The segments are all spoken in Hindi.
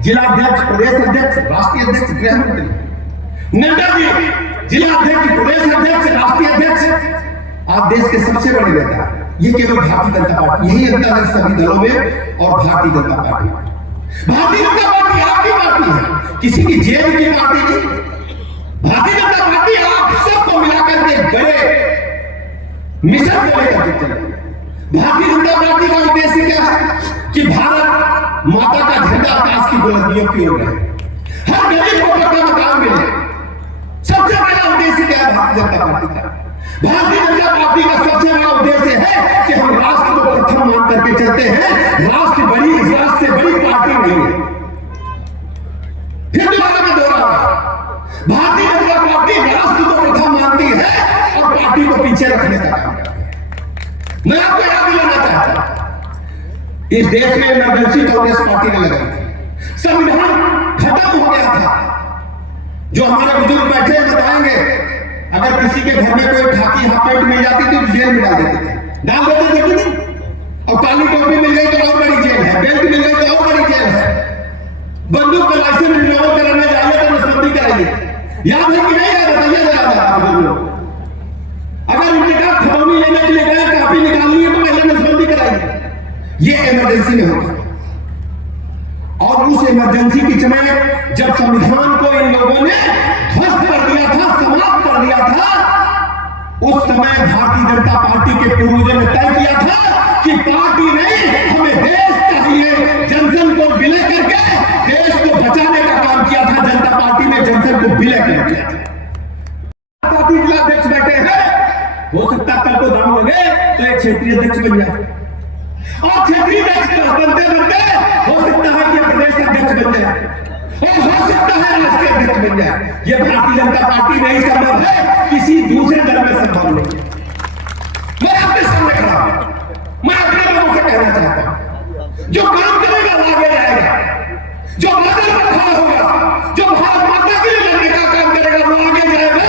जिलाध्यक्ष, प्रदेश अध्यक्ष, राष्ट्रीय अध्यक्ष, गृह मंत्री। नड्डा जी जिलाध्यक्ष, प्रदेश अध्यक्ष, राष्ट्रीय अध्यक्ष, आप देश के सबसे बड़े नेता। ये केवल भारतीय जनता पार्टी, यही अंतर है सभी दलों में और भारतीय जनता पार्टी। भारतीय जनता पार्टी आपकी पार्टी है, किसी की जेब की पार्टी नहीं। भारतीय जनता पार्टी आप सबको मिलाकर के बड़े मिशन को लेकर चल रही है। भारतीय जनता पार्टी का उद्देश्य क्या है कि भारत माता का झंडा आकाश की बुलंदियों की ओर है, हर गरीब को पक्का मकान मिले। सबसे बड़ा उद्देश्य क्या है भारतीय जनता पार्टी का? भारतीय जनता पार्टी का सबसे बड़ा उद्देश्य है कि हम राष्ट्र को प्रथम मान करके चलते हैं। राष्ट्र बड़ी, इस राष्ट्र से बड़ी पार्टी नहीं है। फिर दोबारा मैं दोहराऊंगा, भारतीय जनता पार्टी राष्ट्र को प्रथम मानती है और पार्टी को पीछे रखने का काम करती है। मैं आपको याद दिलाना चाहता हूं, इस देश में इमरजेंसी कांग्रेस पार्टी ने लगाई थी। संविधान खत्म हो गया था। जो हमारे बुजुर्ग बैठे बताएंगे, अगर किसी के घर में कोई खाकी हाफ पैंट मिल जाती थी तो जेल में डाल देते थे, डाल देते थे नहीं। और काली टोपी मिल गई तो और बड़ी जेल है, बेल्ट मिल गई तो और बड़ी जेल है। बंदूक का लाइसेंस रिन्यूअल कराने जाइए तो नसबंदी कराइए। याद है कि नहीं याद? बताइए जरा। अगर इंतकाम खतौनी लेने के लिए गए, कापी निकालनी है तो पहले नसबंदी कराइए। ये इमरजेंसी में होता। और उस इमरजेंसी के समय जब संविधान को इन लोगों ने ध्वस्त कर दिया था, समाप्त कर दिया था, उस समय भारतीय जनता पार्टी के पूर्वजों ने तय किया था कि पार्टी नहीं, हमें देश चाहिए। जनसन को विलय करके देश को बचाने का काम किया था। जनता पार्टी ने जनसन को विलय कर दिया था। साथी जिलाध्यक्ष बैठे हैं, हो सकता कल को दाम लगे तो एक क्षेत्रीय अध्यक्ष बन जाए, और क्षेत्रीय अध्यक्ष बनते बनते हो सकता है कि प्रदेश अध्यक्ष बन जाए, और हो सकता है राष्ट्रीय अध्यक्ष बन जाए। ये भारतीय जनता पार्टी में ही संभव है, किसी दूसरे दल में संभव नहीं। मैं आपके सामने खड़ा हूं, मैं अपने लोगों से कहना चाहता हूं, जो काम करेगा वो आगे जाएगा, जो मदद में खड़ा होगा, जो भारत माता के लिए लड़ने का काम करेगा वो आगे जाएगा।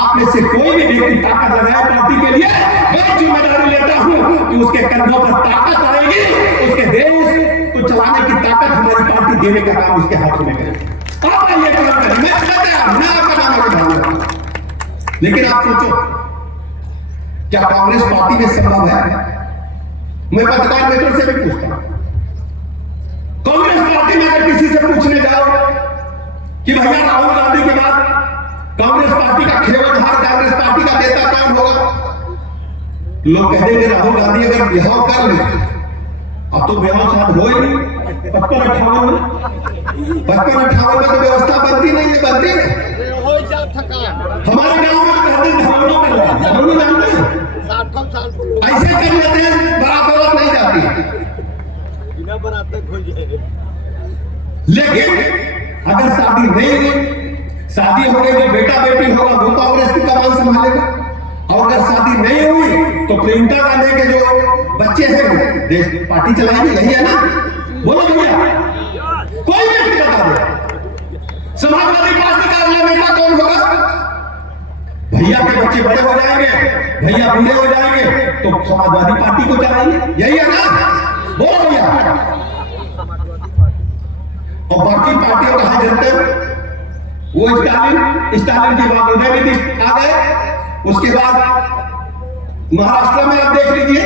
आप में से कोई भी व्यक्ति ताकत लगाए पार्टी के लिए, मैं जिम्मेदारी लेता हूं कि उसके कंधों पर ताकत आएगी, उसके देश को चलाने की ताकत हमारी पार्टी देने का काम उसके हाथों में करेगी। आप ये काम करें, मैं आपका नाम उठाऊंगा। लेकिन आप सोचो, क्या कांग्रेस पार्टी में संभव है? मैं पत्रकार मित्रों से भी पूछता हूं, कांग्रेस पार्टी में अगर किसी से पूछने जाओ कि भैया राहुल गांधी के बाद कांग्रेस पार्टी का खेवटहार, कांग्रेस पार्टी का नेता कौन होगा, लोग कह देंगे राहुल गांधी अगर बिहार कर ले। अब तो बिहार साथ हो ही नहीं। 55-58 में तो व्यवस्था बनती नहीं है, बनती है। हमारे गांव में कहते हैं धरौनी कर रहा है, धरौनी जानते हैं, ऐसे कर लेते हैं, बराबर नहीं जाती। लेकिन अगर शादी नहीं हुई, शादी हो गई, जो बेटा बेटी होगा वो कांग्रेस की कमान संभालेगा। और अगर शादी नहीं हुई तो प्रियंका गांधी के जो बच्चे हैं देश पार्टी चलाएंगे, यही है ना? बोलो भैया, कोई व्यक्ति बता दे समाजवादी पार्टी का अगला नेता कौन होगा? भैया के बच्चे बड़े हो जाएंगे, भैया बूढ़े हो जाएंगे तो समाजवादी पार्टी को चलाएंगे, यही है ना? बोलो भैया। और बाकी पार्टियों कहां जनते हो? वो स्टालिन के बाद उदयनिधि आ गए, उसके बाद महाराष्ट्र में आप देख लीजिए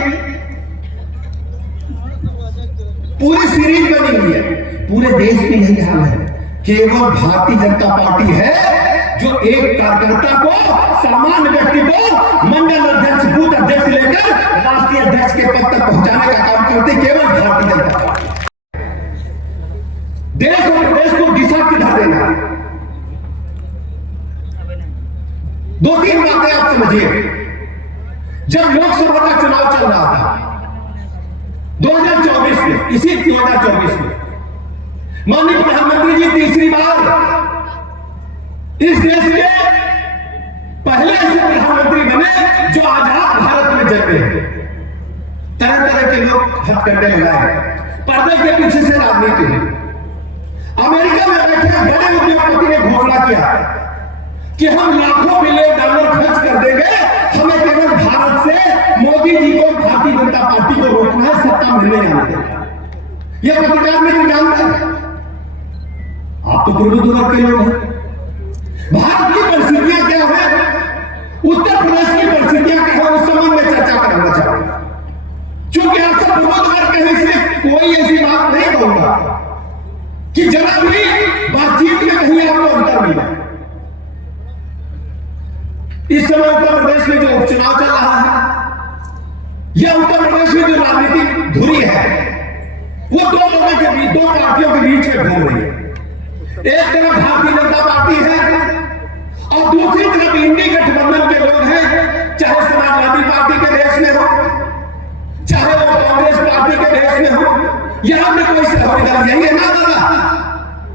पूरी सीरीज बनी हुई है। पूरे देश में यही हाल है, केवल भारतीय जनता पार्टी है जो एक कार्यकर्ता को, सामान्य व्यक्ति को मंडल अध्यक्ष, बूथ अध्यक्ष लेकर राष्ट्रीय अध्यक्ष के पद तक पहुंचाने का काम करते, केवल भारतीय जनता पार्टी। देश और प्रदेश को दिशा किधर देना? दो तीन बातें आप समझिए। जब लोकसभा का चुनाव चल रहा था 2024 में, इसी 2024 में माननीय प्रधानमंत्री जी तीसरी बार इस देश के पहले ऐसे प्रधानमंत्री बने जो आजाद भारत में जन्मे। तरह तरह के लोग हथकंडे लगाए, पर्दे के पीछे से राजनीति है। अमेरिका में बैठे बड़े उद्योगपति ने घोषणा किया कि हम लाखों बिलियन डॉलर खर्च कर देंगे, हमें केवल भारत से मोदी जी को, भारतीय जनता पार्टी को रोकना है, सत्ता मिलने जाने देना। यह पत्रकार मित्र जानते हैं। आप तो प्रबुद्ध वर्ग के लोग हैं। भारत की परिस्थितियां क्या है, उत्तर प्रदेश की परिस्थितियां क्या है, उस संबंध में चर्चा करना चाहूंगा। क्योंकि आप सब प्रबुद्ध वर्ग के हैं, इसलिए कोई ऐसी बात नहीं कहूंगा कि जरा भी बातचीत में कहीं आपको अंतर मिला। इस समय उत्तर प्रदेश में जो उपचुनाव चल रहा है, यह उत्तर प्रदेश में जो राजनीतिक धुरी है, वो दो लोगों के बीच, दो पार्टियों के बीच में घूम रही है। एक तरफ भारतीय जनता पार्टी है और दूसरी तरफ इंडी गठबंधन के लोग हैं, चाहे समाजवादी पार्टी के देश में हो, चाहे वो कांग्रेस पार्टी के देश में हो, यहां में कोई सहभागिता, यही है ना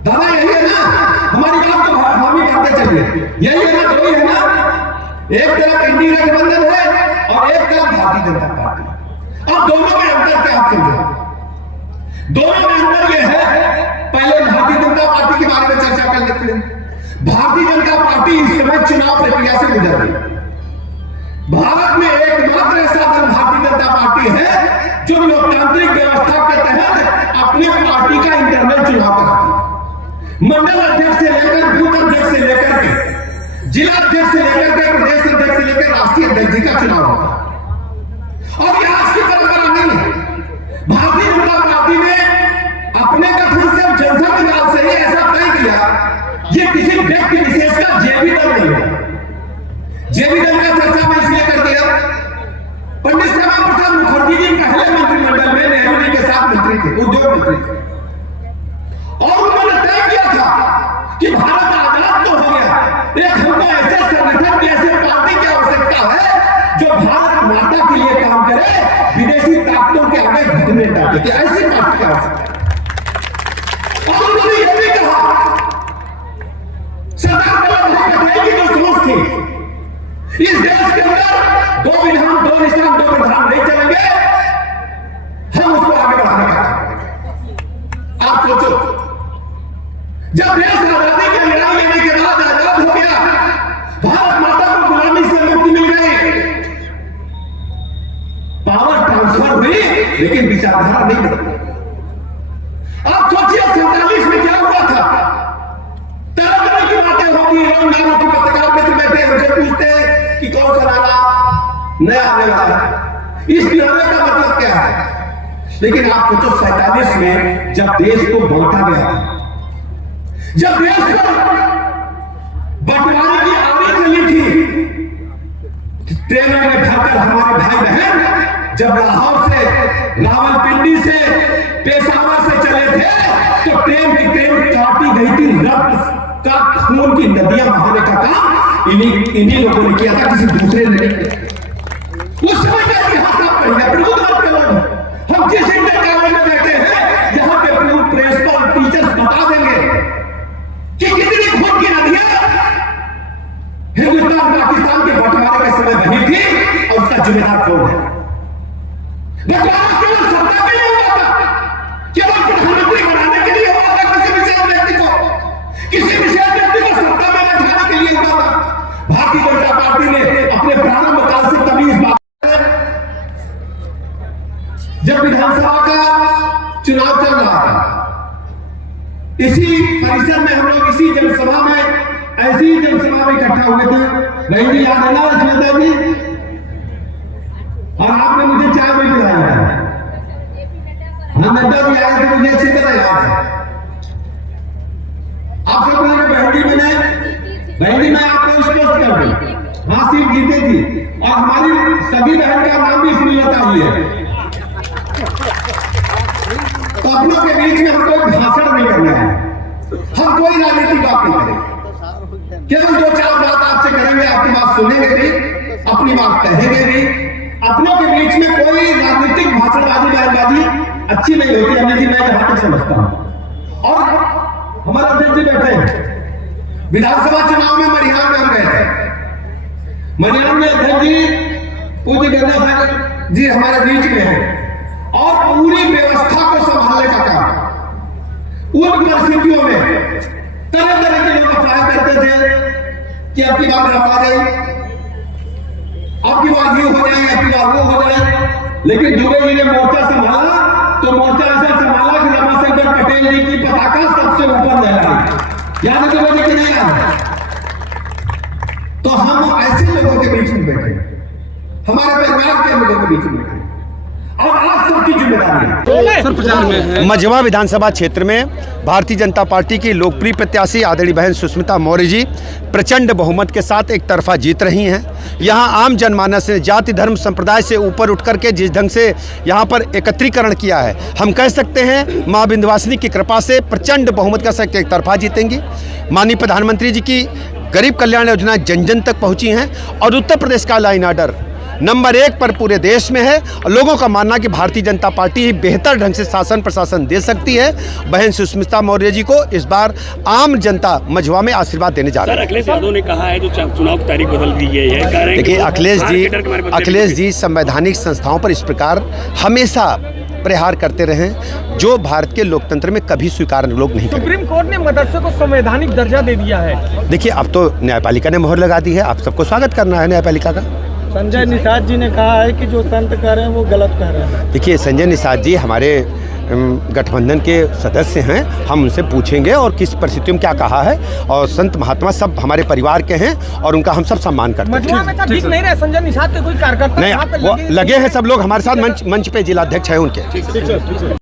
दादा, यही है ना, हमारी बात को हामी करते चलिए, यही है ना, कोई है ना। एक तरफ इंडी गठबंधन है और एक तरफ भारतीय जनता पार्टी। अब दोनों में अंतर क्या आप समझो? दोनों में अंतर यह है, पहले भारतीय जनता पार्टी के बारे में चर्चा कर लेते हैं। भारतीय जनता पार्टी इस समय चुनाव प्रक्रिया से गुजर रही है। भारत में एकमात्र ऐसा दल भारतीय जनता पार्टी है जो लोकतांत्रिक व्यवस्था के तहत अपने पार्टी का इंटरनल चुनाव कराती है। मंडल अध्यक्ष से लेकर बूथ अध्यक्ष से लेकर के जिला अध्यक्ष से लेकर के प्रदेश अध्यक्ष से लेकर राष्ट्रीय अध्यक्ष का चुनाव होगा। और यह आज की परंपरा नहीं है। भारतीय जनता पार्टी ने अपने गठन से जनसंघ काल से ही ऐसा तय किया, ये किसी व्यक्ति विशेष का जेबी दल नहीं है। जेबी दल का चर्चा मैं इसलिए कर दिया, पंडित श्यामा प्रसाद मुखर्जी जी पहले मंत्रिमंडल में नेहरू जी के साथ मंत्री थे, उद्योग मंत्री थे, और उन्होंने तय किया था कि भारत आजाद तो हो गया, एक हमको ऐसे संगठन की, ऐसे पार्टी की आवश्यकता है जो भारत माता के लिए काम करे, विदेशी ताकतों के आगे घुटने डाले, ऐसी पार्टी की आवश्यकता है। और उन्होंने यह भी कहा, सरदार वल्लभ भाई पटेल की जो सोच थी, इस देश के अंदर दो विधान, दो निशान, दो प्रधान नहीं चलेंगे, हम उसको आगे बढ़ाने का काम करेंगे। आप सोचो, जब देश आजादी की लड़ाई लेने के बाद आजाद हो गया, भारत माता को गुलामी से मुक्ति मिल गई, पावर ट्रांसफर हुई, लेकिन विचारधारा नहीं बदली। आप सोचिए 47 में क्या हुआ था, तरह तरह की बातें होती हैं, नारों की पत्रकार मित्र बैठे हमसे पूछते हैं कि कौन सा नारा नया आने वाला है, इस नारे का मतलब क्या है। लेकिन आप सोचो 47 में जब देश को बांटा गया था, जब देश पर बंटवारे की आड़ी चली थी, ट्रेनों में भरकर हमारे भाई बहन जब लाहौर से, रावलपिंडी से, पेशावर से चले थे, तो ट्रेन की ट्रेन काटी गई थी, रक्त का खून की नदियां बहाने का काम इन्हीं लोगों ने किया था, किसी दूसरे ने नहीं किया। उस समय का इतिहास आप पढ़िए, प्रबुद्ध वर्ग के लोग, हम जिस इंटर कॉलेज में बैठे हैं, यहाँ पे प्रिंसिपल टीचर्स बता देंगे कि कितनी खून की नदियां हिंदुस्तान पाकिस्तान के बंटवारे के समय बही थी, और उसका जिम्मेदार कौन है। बंटवारा केवल सत्ता के लिए हुआ था, केवल प्रधानमंत्री बनाने के लिए हुआ था, किसी विशेष व्यक्ति को सत्ता में बैठाने के लिए हुआ था। भारतीय जनता पार्टी ने अपने प्रारंभ काल से तभी इस बात, जब विधानसभा का चुनाव चल रहा था, इसी परिसर में हम लोग, इसी जनसभा में, ऐसी जनसभा में इकट्ठा हुए थे। नहीं जी, याद है ना स्मिता जी, और आपने मुझे चाय भी पिलाया था। हाँ, नड्डा जी आए थे, मुझे अच्छी तरह याद है। आप सब लोगों ने बहन जी मैं आपको स्पष्ट कर दूं, हाँ सीट जीते थी, और हमारी सभी बहन का नाम भी स्नेहलता ही है। तो अपनों के बीच में हम कोई भाषण नहीं करना है, हम कोई राजनीतिक बात नहीं करेंगे, केवल दो चार बात आपसे करेंगे, आपकी बात सुनेंगे भी, अपनी बात कहेंगे भी। अपनों के बीच में कोई राजनीतिक भाषणबाजी बयानबाजी अच्छी नहीं होती, अमित जी, मैं जहां तक समझता हूं। और हमारे अध्यक्ष जी बैठे हैं, विधानसभा चुनाव में मरियान में हम गए थे, मरियान में अध्यक्ष जी पूज्य गंगा सागर जी हमारे बीच में है, और पूरी व्यवस्था को संभालने का काम, उन परिस्थितियों में तरह तरह के लोग अफवाह करते थे कि आपकी बात रखा जाए, आपकी बात ये हो जाए, आपकी बात वो हो जाए। लेकिन दुबे जी ने मोर्चा संभाला, तो मोर्चा ऐसा संभाला कि रमाशंकर पटेल जी की पताका सबसे ऊपर लहराई। याद है बोले कि नहीं याद? तो हम ऐसे लोगों के बीच में बैठे, हमारे परिवार के लोगों के बीच में बैठे। अब आप सबकी जिम्मेदारी है। मझवा विधानसभा क्षेत्र में भारतीय जनता पार्टी की लोकप्रिय प्रत्याशी आदरणीय बहन सुष्मिता मौर्य जी प्रचंड बहुमत के साथ एक तरफा जीत रही हैं। यहां आम जनमानस ने जाति धर्म संप्रदाय से ऊपर उठ करके जिस ढंग से यहां पर एकत्रीकरण किया है, हम कह सकते हैं मां विंध्यवासिनी की कृपा से प्रचंड बहुमत का साथ एक तरफा जीतेंगी। माननीय प्रधानमंत्री जी की गरीब कल्याण योजना जन जन तक पहुंची हैं और उत्तर प्रदेश का लाइन ऑर्डर नंबर 1 पर पूरे देश में है। और लोगों का मानना कि भारतीय जनता पार्टी ही बेहतर ढंग से शासन प्रशासन दे सकती है। बहन सुष्मिता मौर्य जी को इस बार आम जनता मझवा में आशीर्वाद देने जा रही है। अखिलेश यादव ने कहा है जो चुनाव की तारीख बदल दी गई है। देखिए अखिलेश जी संवैधानिक संस्थाओं पर इस प्रकार हमेशा प्रहार करते रहे जो भारत के लोकतंत्र में कभी स्वीकार लोग नहीं करेंगे। सुप्रीम कोर्ट ने मदरसे को संवैधानिक दर्जा दे दिया है। देखिए अब तो न्यायपालिका ने मोहर लगा दी है, आप सबको स्वागत करना है न्यायपालिका का। संजय निषाद जी ने कहा है कि जो संत कह रहे हैं वो गलत कह रहे हैं। देखिए संजय निषाद जी हमारे गठबंधन के सदस्य हैं, हम उनसे पूछेंगे और किस परिस्थितियों में क्या कहा है। और संत महात्मा सब हमारे परिवार के हैं और उनका हम सब सम्मान करते हैं। मझवा में था दिख नहीं रहे संजय निषाद के कोई कार्यकर्ता नहीं, वो लगे हैं सब लोग हमारे साथ। मंच पे जिलाध्यक्ष है उनके।